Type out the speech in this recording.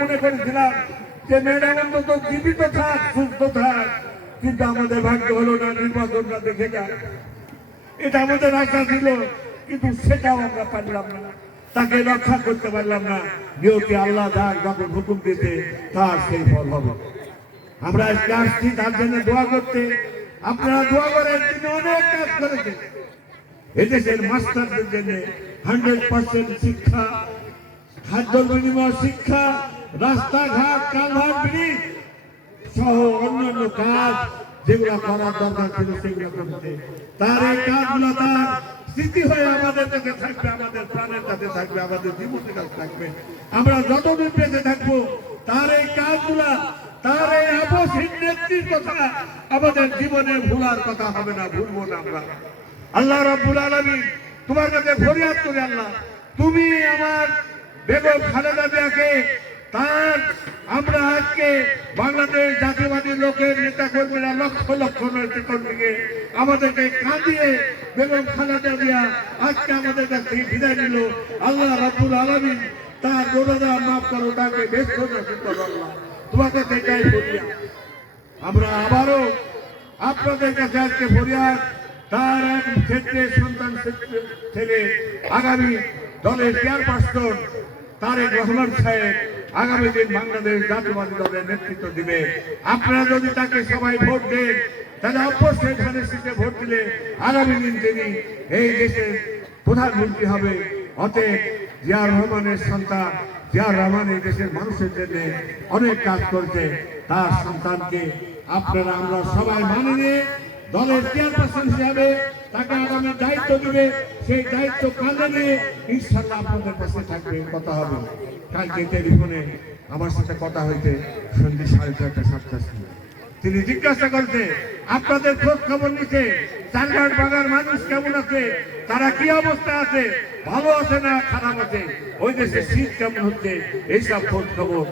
মনে করেছিলাম যে ম্যাডাম অন্তত জীবিত থাক, সুস্থ থাক, কিন্তু আমাদের ভাগ্য হলো না নির্বাচনটা দেখে যায়। এটা আমাদের আশা ছিল, কিন্তু সেটাও আমরা পারলাম না, তাকে রক্ষা করতে পারলাম না। নিয়তি আল্লাহ যখন হুকুম দিতে তার সেই ফল হবে। আমরা আজকে আসছি তার জন্য দোয়া করতে। আপনারা দোয়া করেন, তিনি অনেক কাজ করেছেন এদেশের মাস্টারদের জন্য। 100% শিক্ষা, খাদ্য বিনিময় শিক্ষা, রাস্তাঘাট, কালভার্ট, ব্রিজ সহ অন্যান্য কাজ যেগুলো করার দরকার ছিল সেগুলো করতে। তার এই কাজগুলো তার স্মৃতি হয়ে আমাদের কাছে থাকবে, আমাদের প্রাণের কাছে থাকবে, আমাদের জীবনের কাছে থাকবে। আমরা যতদিন বেঁচে থাকবো তার এই কাজগুলা, তার এই আপসহীন নেত্রীর কথা আমাদের জীবনে ভুলার কথা হবে না, ভুলবো না আমরা। আল্লাহ রাব্বুল আলামিন তোমার কাছে ফরিয়াদ করি, আল্লাহ তুমি আমার বেগম খালেদা জিয়াকে, তার আমরা আজকে বাংলাদেশ জাতীয়বাদী লোকের নেতা কর্মীরা লক্ষ লক্ষ নেতা কর্মীকে আমাদেরকে কাঁদিয়ে বেগম খালেদা জিয়া আজকে আমাদের কাছ থেকে বিদায় নিল। আল্লাহ রাব্বুল আলামিন তার গুনাহ মাফ করো, তাকে বেহেশত নসিব করো। আল্লাহ তোমার কাছে চাই ফরিয়াদ। আমরা আবারও আপনাদের কাছে আজকে ফরিয়াদ, তার এক ক্ষেত্রে সন্তান ছেলে আগামী দলের চেয়ারপারসন তারেক রহমান সাহেব আগামী দিন বাংলাদেশ জাতীয়বাদী দলের নেতৃত্ব দিবে। আপনারা যদি তাকে সবাই ভোট দেন, তাহলে অবশ্যই ধানের শীষে ভোট দিলে আগামী দিন তিনি এই দেশের প্রধানমন্ত্রী হবে। অতএব জিয়াউর রহমানের সন্তান জিয়াউর রহমান এই দেশের মানুষের জন্য অনেক কাজ করছে। তার সন্তানকে আপনারা আমরা সবাই মানে নিয়ে দলের চেয়ারপারসন হিসাবে তাকে আগামী দায়িত্ব দিবে। সেই দায়িত্ব কাঁধে নিয়ে ইনশাআল্লাহ আপনাদের পাশে থাকবে। কথা হবে কালকে টেলিফোনে আমার সাথে কথা হইতে সন্ধ্যে 6:30-7টার সময় তিনি জিজ্ঞাসা করতে, আপনাদের খোঁজ খবর নিতে, চারঘাট বাগার মানুষ কেমন আছে, তারা কি অবস্থা আছে, ভালো আছে না খারাপ আছে, ওই দেশে শীত কেমন হচ্ছে, এইসব খোঁজ খবর